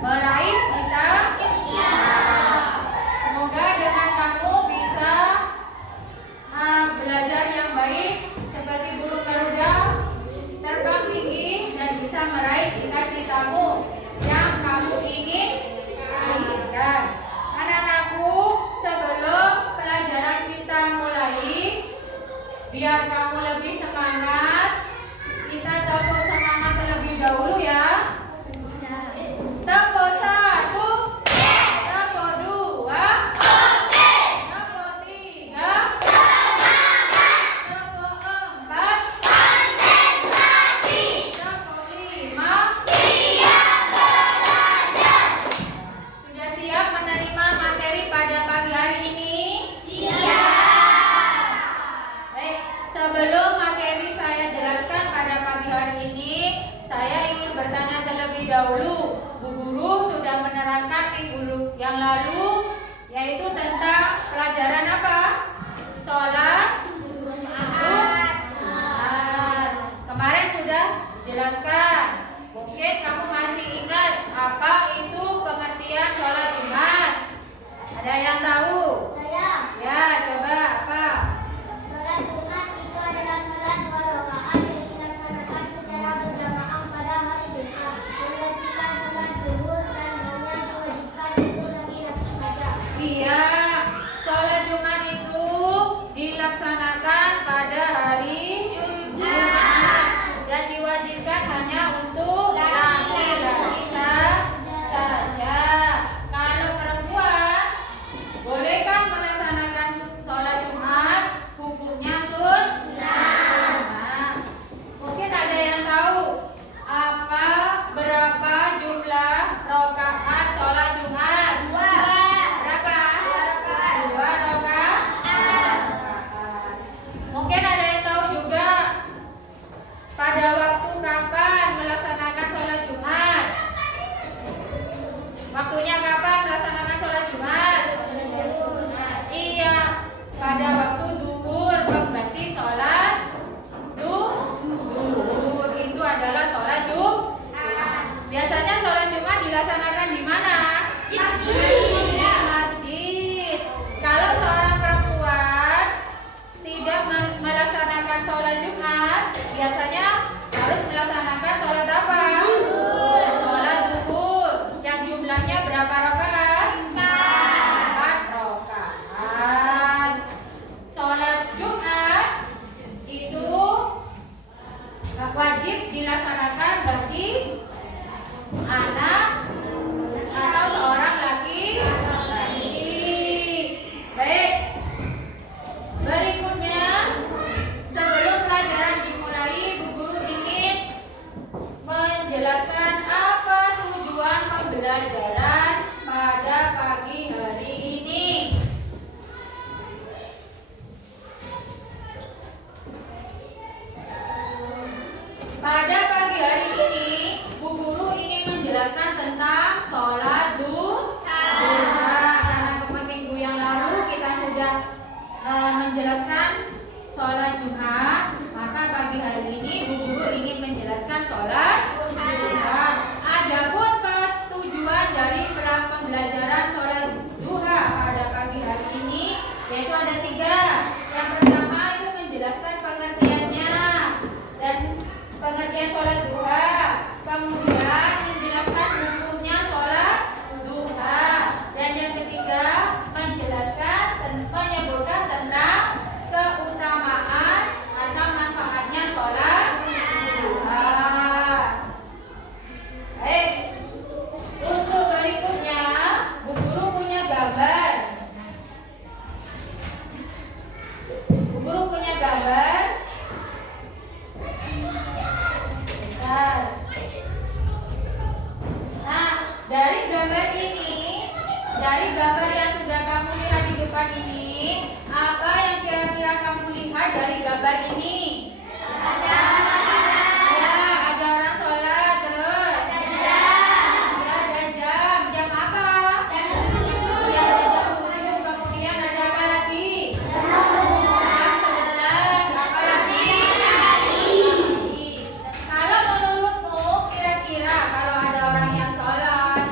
meraih cita-cita. Semoga dengan kamu bisa belajar yang baik seperti burung Garuda, terbang tinggi dan bisa meraih cita-citamu yang kamu inginkan. Anak-anakku, sebelum pelajaran kita mulai, biar kamu lebih semangat, kita tepuk semangat terlebih dahulu ya. Tepuk 1, tepuk 2, tepuk 3, tepuk 4, tepuk 5. Sudah siap menerima materi pada pagi hari ini? Baik, sebelum materi saya jelaskan pada pagi hari ini, saya ingin bertanya terlebih dahulu. Bu Guru sudah menerangkan minggu yang lalu, yaitu tentang pelajaran apa? Sholat Jumat. Kemarin sudah dijelaskan. Mungkin kamu masih ingat apa itu pengertian sholat Jumat? Ada yang tahu? Ya, coba apa? Sholat Jumat itu adalah sholat 2 rakaat yang dilaksanakan secara berjamaah pada hari Jumat. Menggantikan sholat zuhur dan hanya diwajibkan itu laki-laki saja. Iya, sholat Jumat itu dilaksanakan pada hari Jumat dan diwajibkan hanya untuk laki-laki saja. Kalau perempuan, bolehkah melaksanakan sholat Jumat? Hukumnya sunnah. Mungkin ada yang tahu berapa jumlah rakaat sholat Jumat? Berapa? 2 rakaat. Mungkin ada yang tahu juga pada waktu kapan melaksanakan sholat Jumat? Waktunya kapan melaksanakan sholat Jumat? Iya, pada waktu duhur, pengganti sholat duhur. Itu adalah sholat Jumat. Biasanya sholat Jumat dilaksanakan di mana? Di masjid. Kalau seorang perempuan tidak melaksanakan sholat Jumat, biasanya harus melaksanakan sholat apa? Sholat duhur. Yang jumlahnya berapa rakaat? 4 rakaat. Sholat Jumat itu wajib dilaksanakan bagi anak atau seorang laki-laki. Baik. Berikutnya, sebelum pelajaran dimulai, Bu Guru ingin menjelaskan apa tujuan pembelajaran pada pagi hari ini. Pada pagi hari ini, Bu Guru ingin menjelaskan tentang sholat duha. Karena minggu yang lalu kita sudah menjelaskan sholat Jumat, maka pagi hari ini Bu Guru ingin menjelaskan sholat duha. Adapun tujuan dari pembelajaran sholat duha pada pagi hari ini, yaitu ada 3. Yang pertama itu menjelaskan pengertiannya dan pengertian sholat duha. Kemudian menjelaskan hukumnya sholat duha. Dan yang ketiga menjelaskan menyebutkan tentang keutamaan atau manfaatnya sholat duha. Baik, untuk berikutnya Bu Guru punya gambar. Bu Guru punya gambar. Bentar. Nah, dari gambar ini, dari gambar yang sudah kamu lihat di depan ini, apa yang kira-kira kamu lihat dari gambar ini? Ya, ada orang sholat, terus ya, ada jam apa? Ya, ada jam 7, kemudian ada apa lagi? Jam 11, apa lagi? Kalau menurutmu, kira-kira kalau ada orang yang sholat,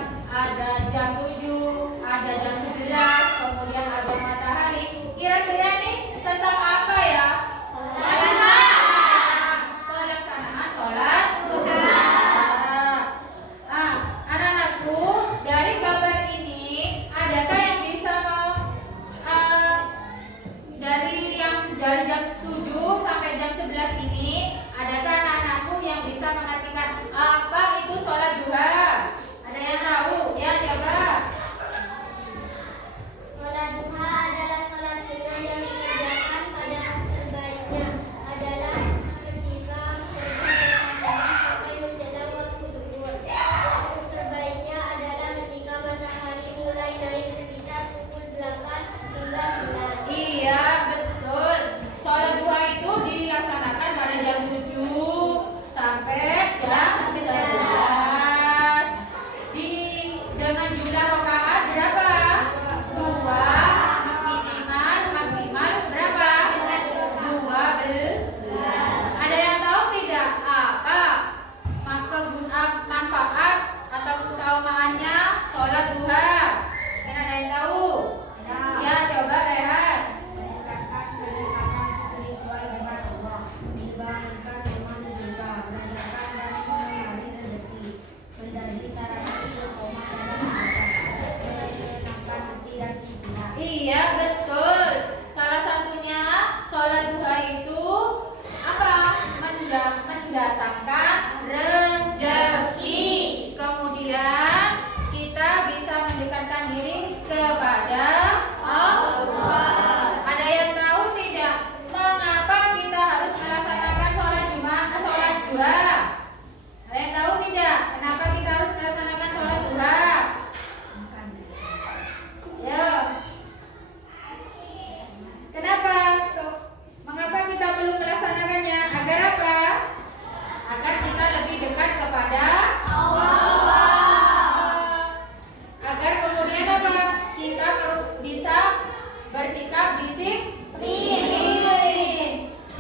disiplin.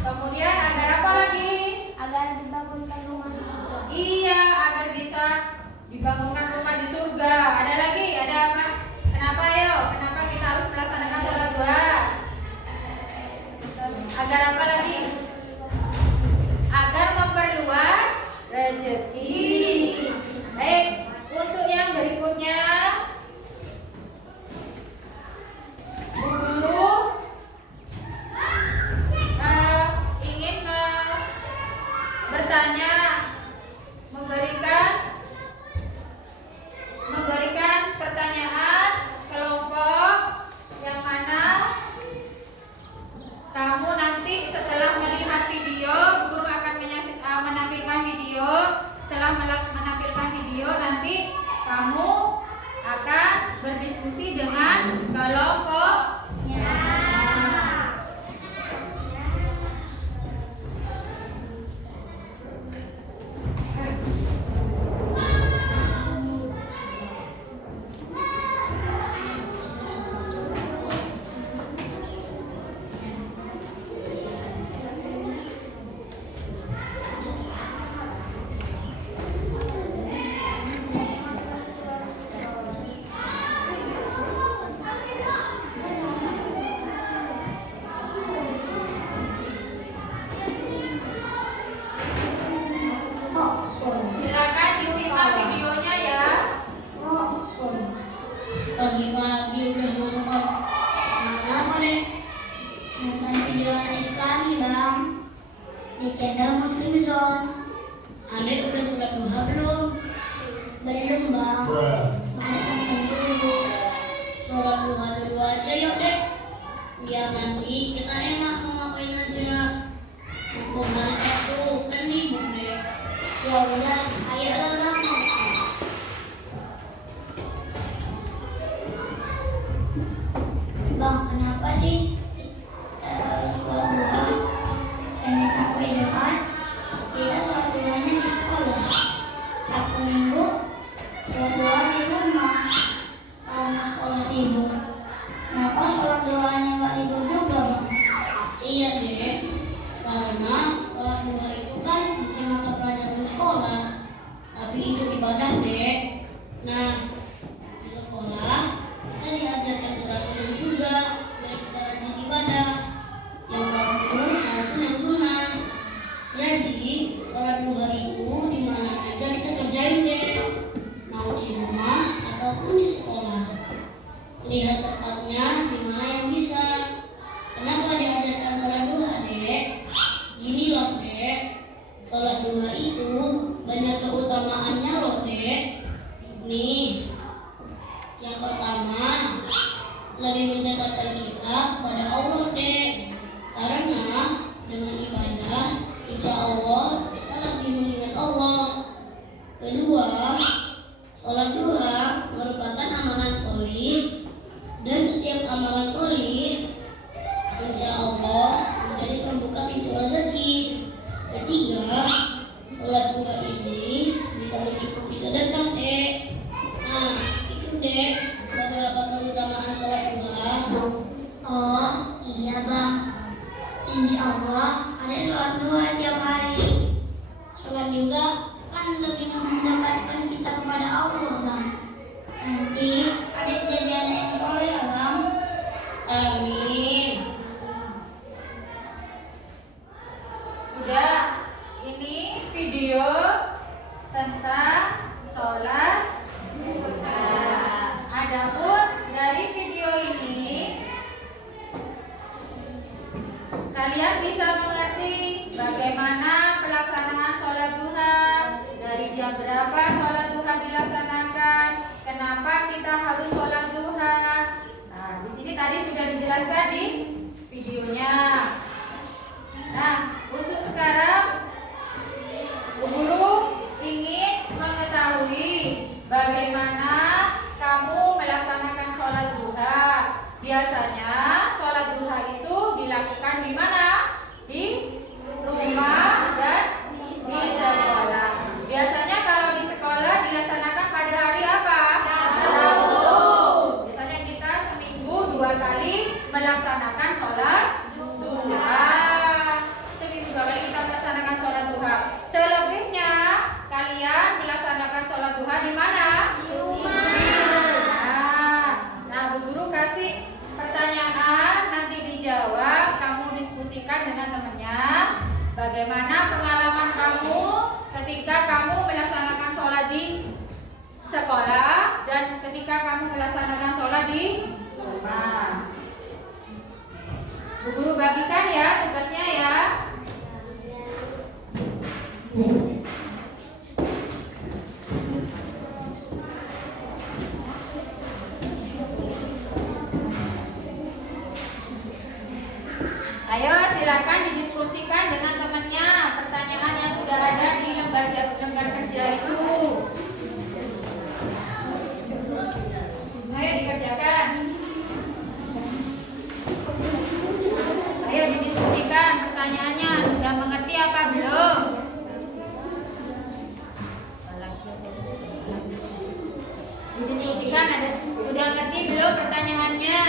Kemudian agar apa lagi? Agar dibangunkan rumah di surga. Iya, agar bisa dibangunkan rumah di surga. Ada lagi? Ada apa? Kenapa yo? Kenapa kita harus melaksanakan sholat duha? Agar apa lagi? Agar memperluas rezeki. Baik, untuk yang berikutnya, Bu Guru ingin bertanya, memberikan pertanyaan kelompok yang mana kamu nanti setelah melihat video, Bu Guru akan menampilkan video. Setelah menampilkan video, nanti kamu akan berdiskusi dengan kelompoknya. Silakan disimak videonya ya. Pagi-pagi udah nonton. Kenapa deh? Nonton video Islami bang di channel Muslim Zone. Adek udah sholat duha belum? Belum bang. Adek nonton dulu. Sholat duha dulu aja yuk dek. Biar nanti kita enak mau ngapain aja. Mumpung hari Sabtu kan libur dek. Ya udah, ayo bang. Bang, kenapa sih kita selalu sholat duha? Senin sampai Jumat kita sholat duhanya di sekolah. Sabtu Minggu sholat duha di rumah karena sekolah libur. Kenapa sholat duhanya nggak libur juga bang? Iya deh, karena sholat duha itu kan bukan mata pelajaran sekolah, tapi itu ibadah deh. Nah, di sekolah kita diajarkan sholat sunnah juga, biar kita rajin ibadah yang fardu maupun yang sunnah. Jadi sholat duha itu di mana aja kita kerjain deh, mau di rumah ataupun di sekolah. Lihat tepatnya di mana yang bisa. Kenapa diajarkan sholat duha dek? Gini loh dek, sholat duha itu banyak keutamaannya loh dek. Nih, yang pertama, lebih mendekatkan kita kepada Allah dek. Karena dengan ibadah, insya Allah kita lebih mengingat Allah. Kedua, sholat duha merupakan amalan sholih, dan setiap amalan sholih insya Allah menjadi pembuka pintu rezeki. Ketiga, sholat duha ini bisa mencukupi sedekah dek. Nah, itu dek beberapa keutamaan sholat duha. Oh iya bang, insya Allah ada sholat duha tiap hari. Sholat juga kan lebih mendekatkan kita kepada Allah bang. Nanti adik jadi anak yang soleh ya bang. Amin. Sudah, ini video tentang sholat duha. Adapun dari video ini kalian bisa mengerti bagaimana pelaksanaan sholat duha, dari jam berapa sholat duha dilaksanakan, kenapa kita harus sholat duha. Nah, di sini tadi sudah dijelaskan di videonya. Nah, untuk sekarang Bu Guru ingin mengetahui bagaimana kamu melaksanakan sholat duha. Biasanya sholat duha itu dilakukan di mana? Di rumah dan di sekolah. Biasanya kalau di sekolah dilaksanakan pada hari apa? Rabu. Biasanya kita seminggu 2 kali melaksanakan sholat Bagaimana pengalaman kamu ketika kamu melaksanakan sholat di sekolah dan ketika kamu melaksanakan sholat di rumah? Bu guru bagikan ya tugasnya ya. Ayo silakan didiskusikan dengan temannya pertanyaan yang sudah ada di lembar kerja itu. Ayo dikerjakan. Ayo didiskusikan pertanyaannya. Sudah mengerti apa belum? Didiskusikan ada sudah ngerti belum pertanyaannya?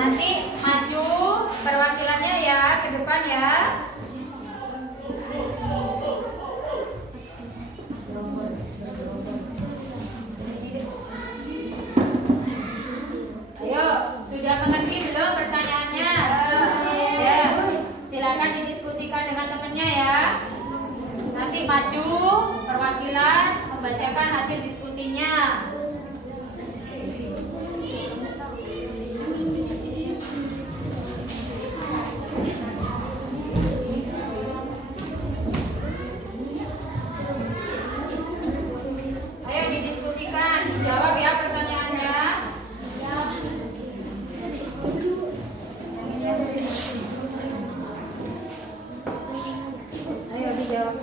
Nanti maju perwakilannya ya ke depan ya. Ayo, sudah mengerti belum pertanyaannya? Ya, silakan didiskusikan dengan temannya ya. Nanti maju perwakilan membacakan hasil diskusinya. Ayo didiskusikan, dijawab ya pertanyaannya. Ayo dijawab.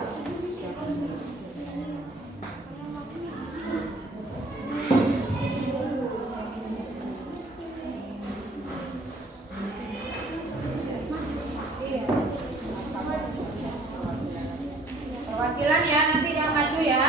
Perwakilan ya nanti yang maju ya.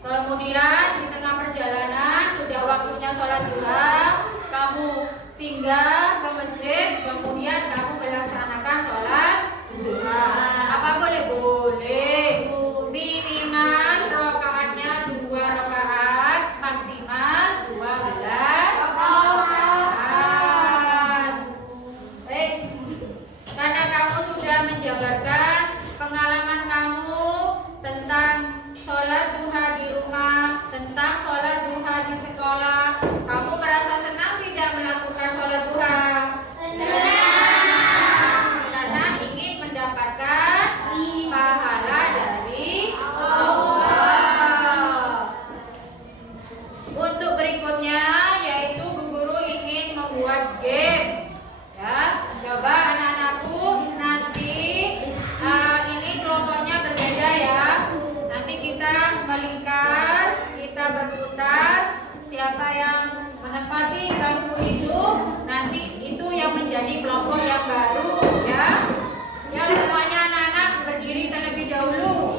Kemudian di tengah perjalanan sudah waktunya sholat duha, kamu singgah ke masjid, kemudian kamu melaksanakan sholat duha. Apa boleh? Boleh. Minimal rakaatnya 2 rakaat, maksimal 12 rakaat. Baik. Karena kamu sudah menjabarkan pengalaman kamu tentang sholat duha di rumah, tentang sholat duha di sekolah, kamu merasa senang tidak melakukan sholat duha? Senang. Karena ingin mendapatkan pahala dari Allah. Untuk berikutnya yaitu Bu Guru ingin membuat game. Ya, coba anak-anakku nanti ini kelompoknya berbeda ya. Nanti kita melingkar, kita berputar. Siapa yang menempati bangku itu, nanti itu yang menjadi kelompok yang baru ya. Ya, semuanya anak-anak berdiri terlebih dahulu.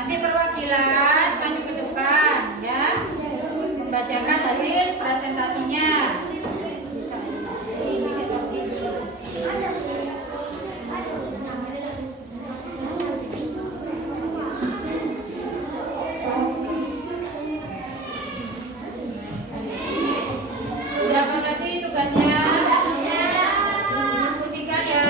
Nanti perwakilan maju ke depan ya, membacakan hasil presentasinya. Sudah mengerti tugasnya? Diskusikan ya.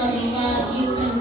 pagi-pagi udah.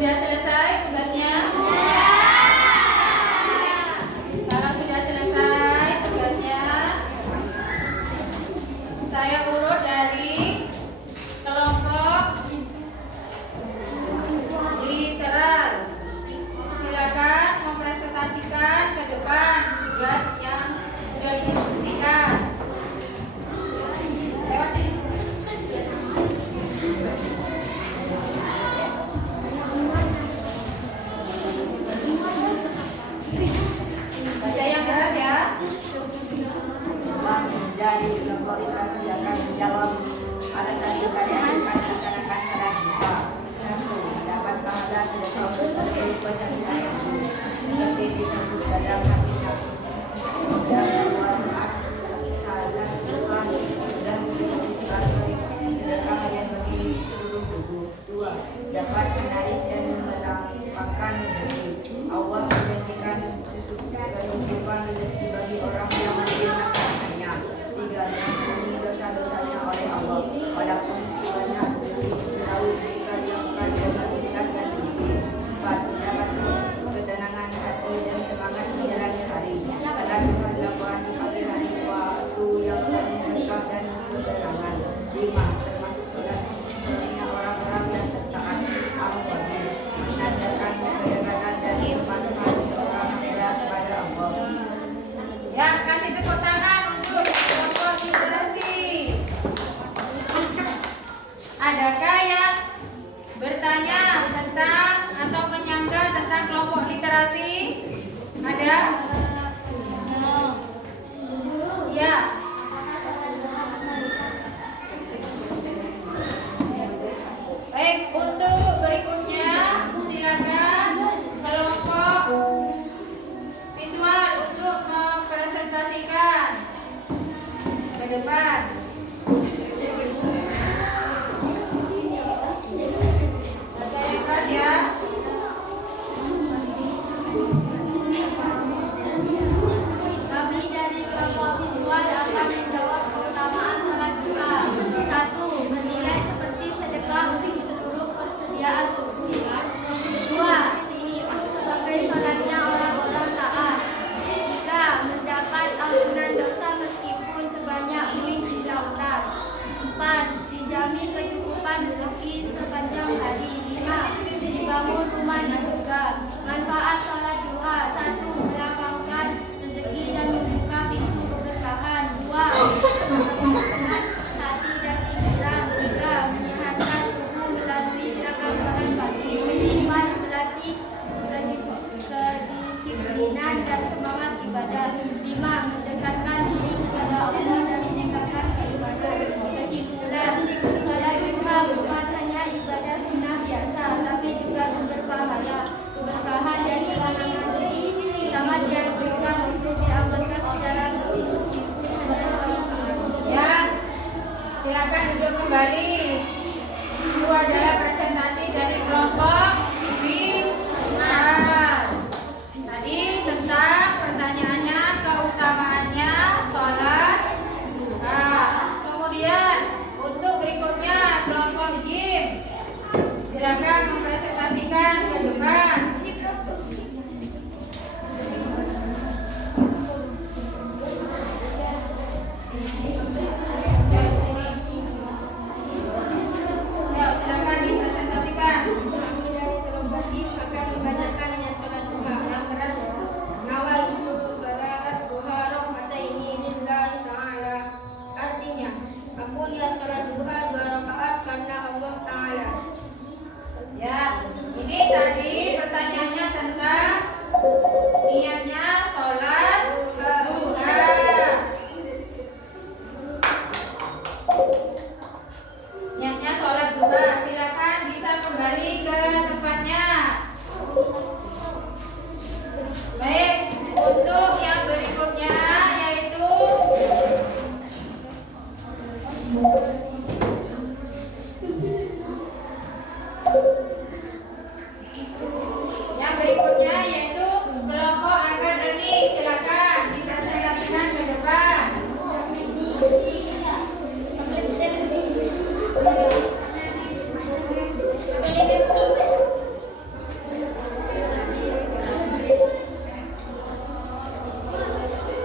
Sudah selesai tugasnya? Kalau sudah selesai tugasnya, saya urut dari kelompok literal. Silakan mempresentasikan ke depan tugas yang sudah didiskusikan. Lewat sini. Baca yang keras ya. Dari kelompok literasi akan menjawab alasan kalian akan laksanakan saran kita. 1. Dapat pahala sedekah bersebut pesan seperti disebut dalam hadis yang bermanfaat salat Tuhan dan menjadi sebagai sedekah yang bagi seluruh tubuh. 2. Dapat menarik dan melapangkan rezeki. Allah menjanjikan kehidupan rezeki bagi orang yang melaksanakannya. 3. Diampuni dosa-dosanya oleh Allah walaupun sebanyak laut dikaryakan dengan ikhlas dan tinggi. 4. Dapat ketenangan hati dan semangat menjalani hari. Karena Tuhan lakukan di pagi hari waktu yang penuh berkah dan ketenangan. 5. Termasuk solatnya orang-orang yang taat al-wajib menandakan kedekatan dan kepatuhan seorang hamba kepada Allah. Ya, kasih tepuk tangan untuk kelompok literasi. Adakah yang bertanya tentang atau menyangga tentang kelompok literasi? Ada? Ya. Baik, untuk berikutnya silakan kelompok visual untuk mempresentasikan ke depan. Baca yang keras ya. ibadah. 5. Mendekatkan diri kepada Allah dan meningkatkan keimanan. Kesimpulan, sholat duha bukan hanya ibadah sunnah biasa, tapi juga sumber pahala, keberkahan dan ketenangan hati. Sangat dianjurkan untuk diamalkan secara rutin. Ya, silakan duduk kembali. Itu adalah presentasi dari kelompok B. Tadi tentang pertanyaannya, keutamaannya sholat duha. Kemudian untuk berikutnya kelompok J. Silakan mempresentasikan ke depan. Silakan dipresentasikan. Kami dari kelompok I akan membacakan niat sholat duha. Nawaitu sholat duha rakaataini lillahi ta'ala. Artinya, aku niat sholat duha 2 rakaat karena Allah Ta'ala. Ya, ini tadi pertanyaannya tentang niatnya sholat duha. Niatnya sholat duha, silakan bisa kembali ke tempatnya. Baik, untuk yang berikutnya yaitu kelompok akademik. Silakan dipresentasikan ke depan.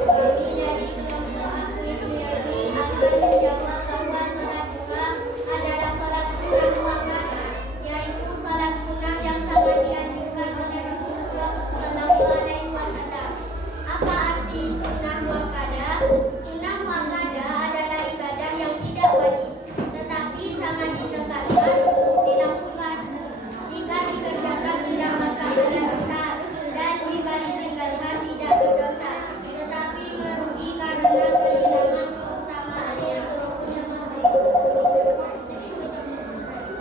Kami dari kelompok akademik akan menjawab bahwa sholat duha adalah sholat sunnah muakkadah, yaitu sholat sunnah yang sangat dianjurkan oleh Rasulullah Shallallahu Alaihi Wasallam. Apa arti sunnah muakkadah? Sunnah muakkadah adalah ibadah yang tidak wajib, tetapi sangat ditegakkan untuk dilakukan. Jika dikerjakan mendapat pahala besar dan jika ditinggalkan tidak berdosa, tetapi merugi karena kehilangan keutamaannya.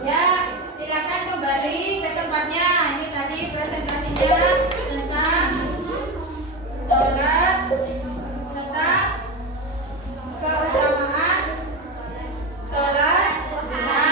Ya, silakan kembali ke tempatnya. Ini tadi presentasinya tentang sholat, tentang keutamaan sholat duha.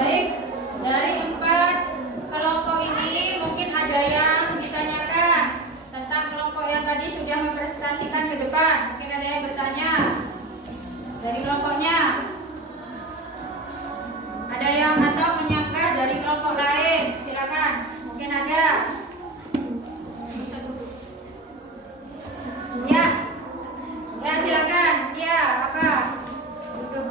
Baik, dari 4 kelompok ini mungkin ada yang ditanyakan tentang kelompok yang tadi sudah mempresentasikan ke depan. Mungkin ada yang bertanya dari kelompoknya. Ada yang atau menyangka dari kelompok lain. Silakan, mungkin ada. Ya, ya silakan. Ya, apa? Duduk.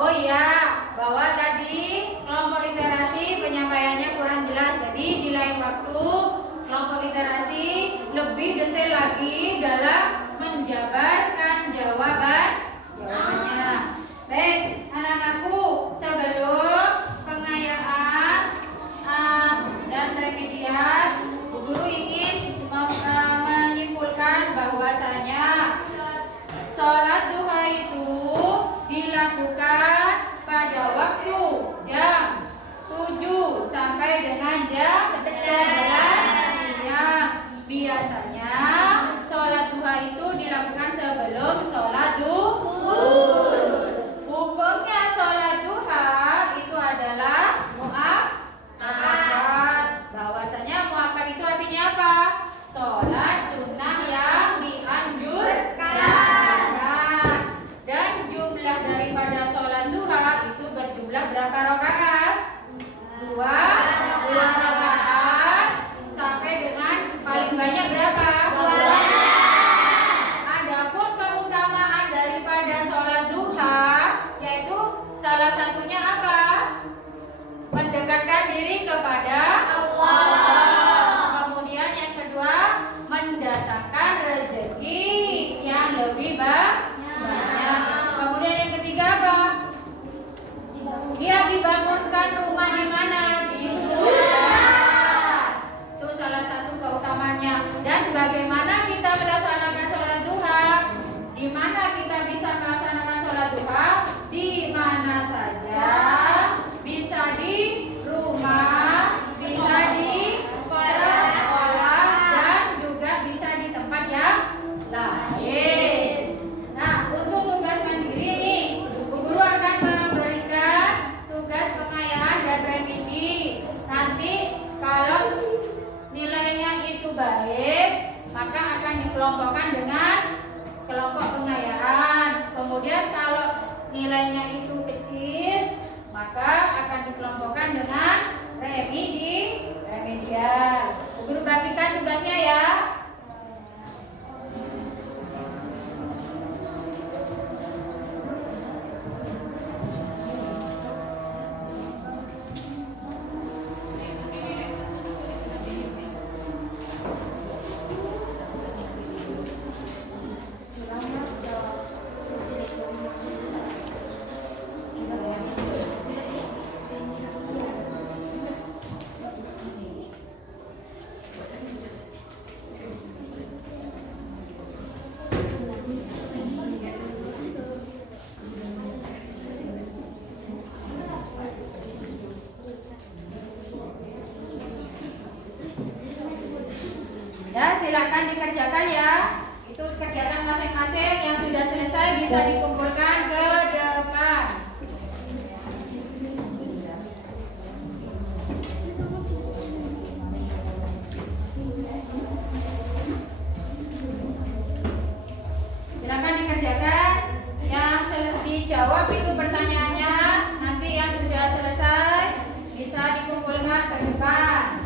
Oh iya, bahwa tadi kelompok literasi penyampaiannya kurang jelas. Jadi di lain waktu kelompok literasi lebih detail lagi dalam menjabarkan jawabannya. Baik, anak-anakku, sebelum pengayaan dan remedial, Bu Guru ingin menyimpulkan bahwasanya sholat duha itu dilakukan pada waktu jam 7 sampai dengan jam 11 siang. Biasanya sholat duha itu dilakukan sebelum sholat zuhur. Hukumnya sholat duha itu adalah muakkad. Bahwasanya muakkad itu artinya apa? Sholat sunnah yang dianjurkan. Dan jumlah daripada sholat duha baik, maka akan dikelompokkan dengan kelompok pengayaan. Kemudian kalau nilainya itu kecil, maka akan dikelompokkan dengan remedial. Guru bagikan tugasnya ya. Ya, silakan dikerjakan ya. Itu kerjakan masing-masing, yang sudah selesai bisa dikumpulkan ke depan. Silakan dikerjakan. Yang dijawab itu pertanyaannya, nanti yang sudah selesai bisa dikumpulkan ke depan.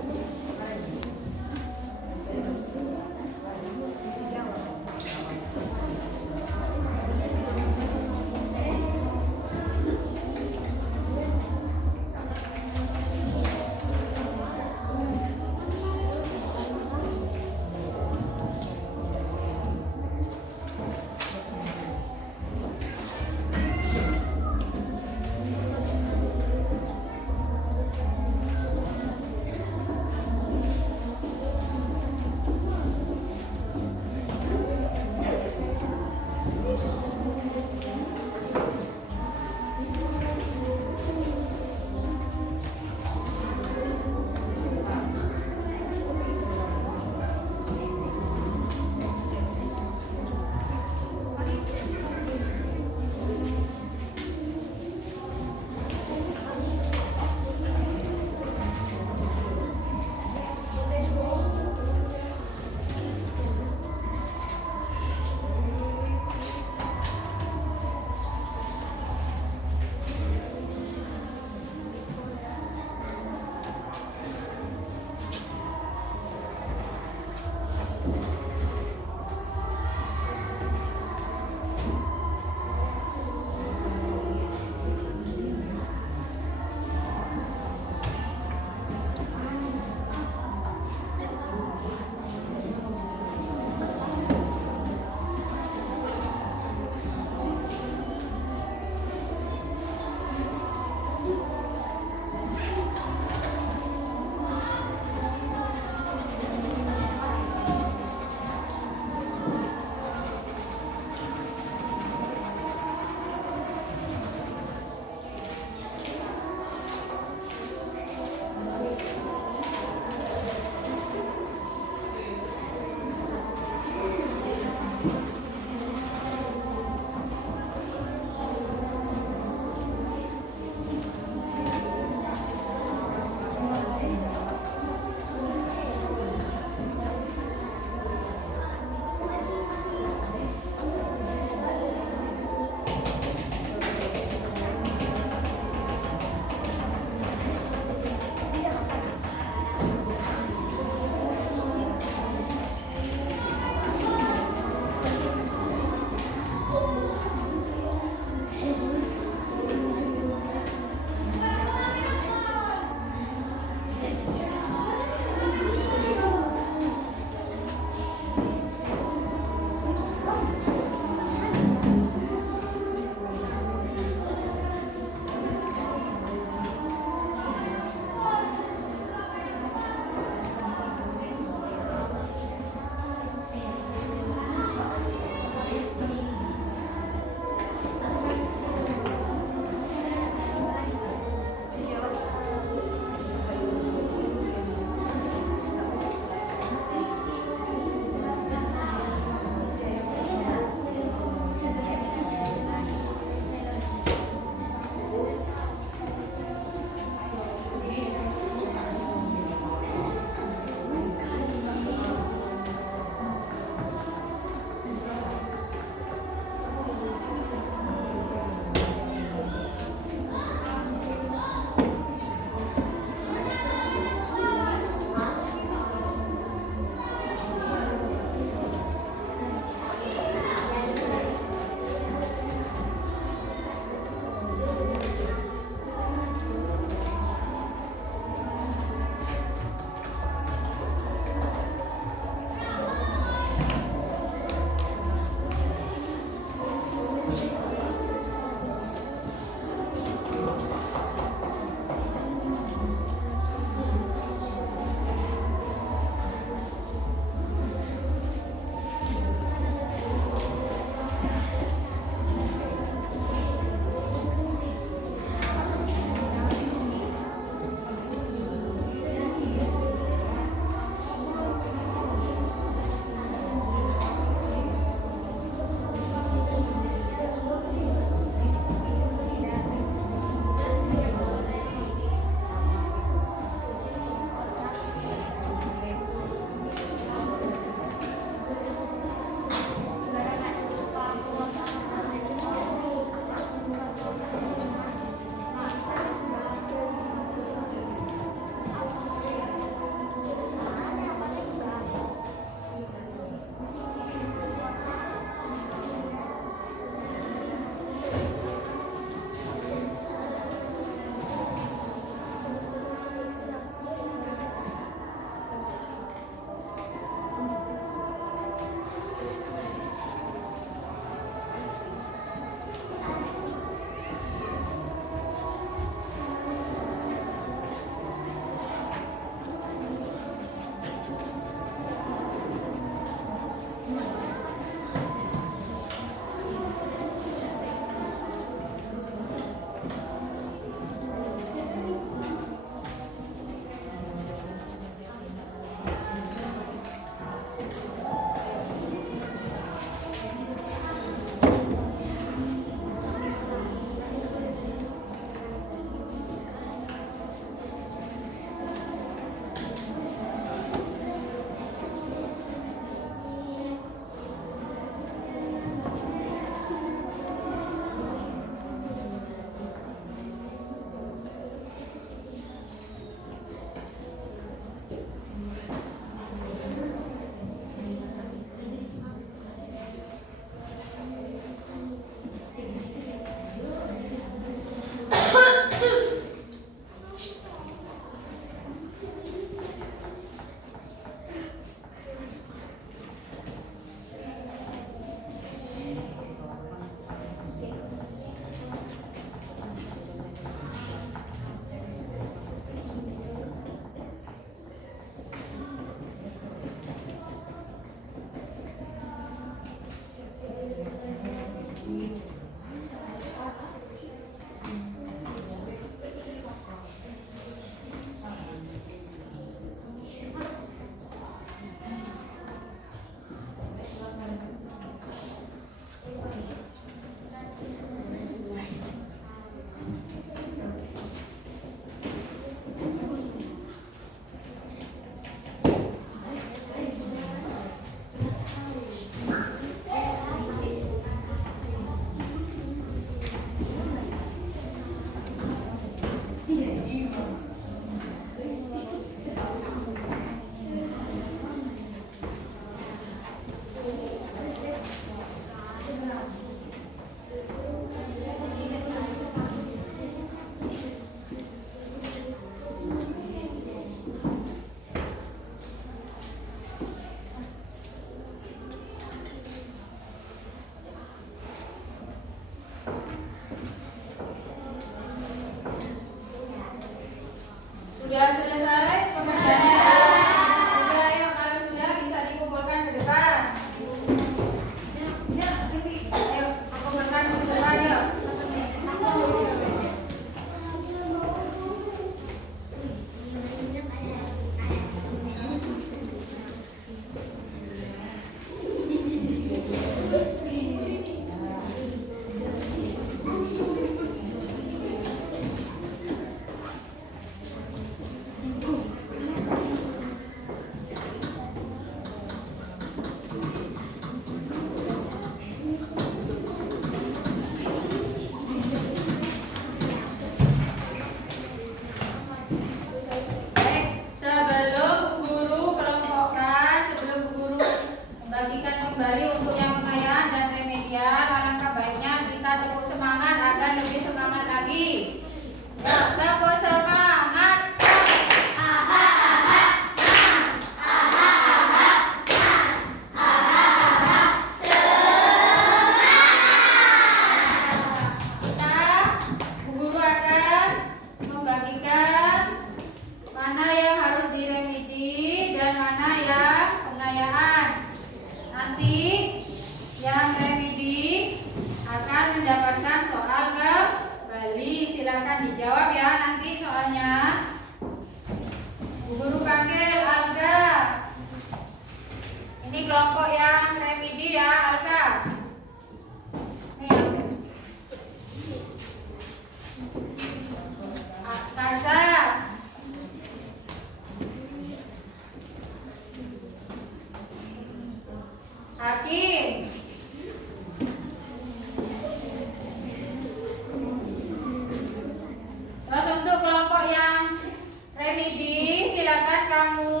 kamu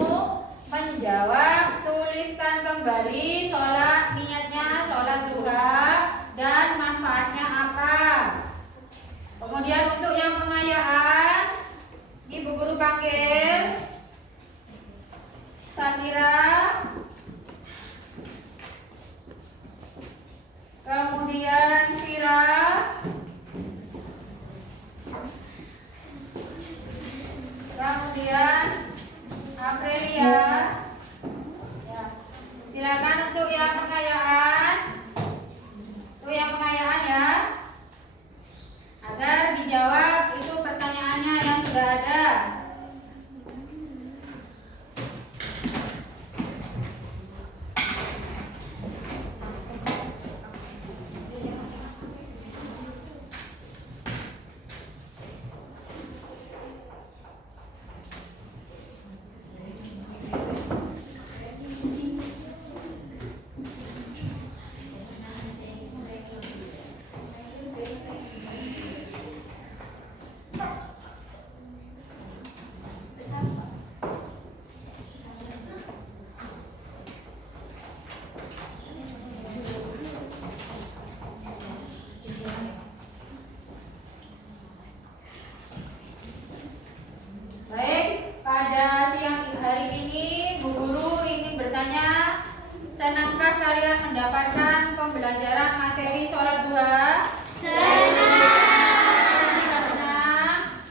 menjawab, tuliskan kembali niatnya sholat duha dan manfaatnya apa. Kemudian untuk yang pengayaan, Ibu Guru panggil Sakira, kemudian Vira, kemudian Aprilia. Ya. Silakan untuk yang pengayaan. Untuk yang pengayaan ya. Agar dijawab itu pertanyaannya yang sudah ada. Baik, pada siang hari ini Bu Guru ingin bertanya, senangkah kalian mendapatkan pembelajaran materi sholat duha? Jika senang,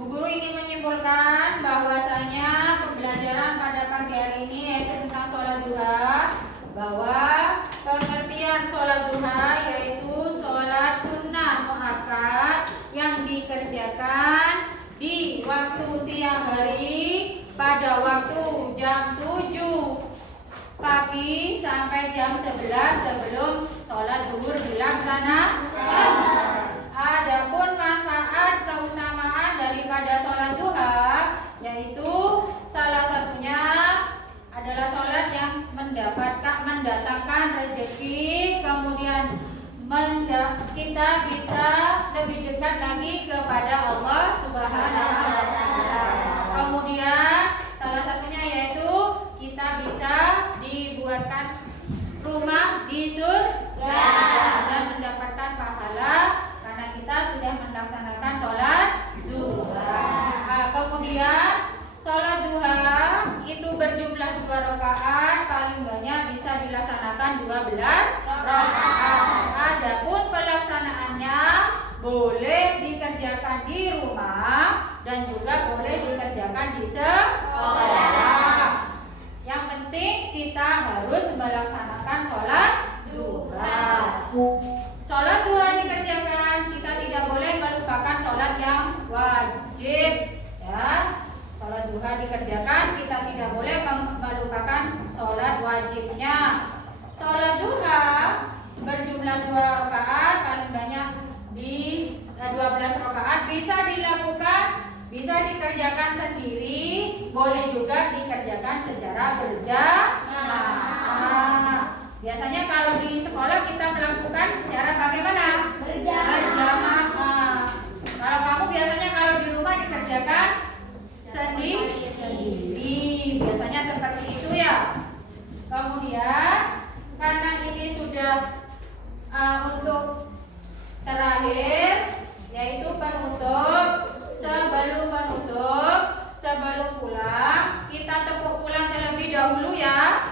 Bu Guru ingin menyimpulkan bahwasanya pembelajaran pada pagi hari ini yaitu tentang sholat duha, bahwa pengertian sholat duha yaitu sholat sunnah muakkad yang dikerjakan di waktu siang hari pada waktu jam 7 pagi sampai jam 11 sebelum sholat zuhur dilaksanakan. Adapun manfaat keutamaan daripada sholat duha yaitu salah satunya adalah sholat yang mendatangkan rezeki, kemudian kita bisa lebih dekat lagi kepada Allah Subhanahu wa Ta'ala. Kemudian salah satunya yaitu kita bisa dibuatkan rumah di surga dan mendapatkan pahala karena kita sudah melaksanakan sholat duha. Kemudian sholat duha itu berjumlah 2 rakaat, paling banyak bisa dilaksanakan 12 rakaat. Adapun pelaksanaannya boleh dikerjakan di rumah dan juga boleh dikerjakan di sekolah. Yang penting kita harus melaksanakan sholat duha. Sholat duha dikerjakan, kita tidak boleh melupakan sholat yang wajib ya. Sholat duha dikerjakan, kita tidak boleh melupakan sholat wajibnya. Sholat duha berjumlah 2 rakaat, paling banyak di 12 rakaat, bisa dilakukan, bisa dikerjakan sendiri, boleh juga dikerjakan secara berjamaah. Biasanya kalau di sekolah kita melakukan secara bagaimana? Berjamaah. Kalau kamu biasanya kalau di rumah dikerjakan sendiri, biasanya seperti itu ya. Kemudian karena ini sudah untuk terakhir yaitu penutup, sebelum pulang kita tepuk pulang terlebih dahulu ya.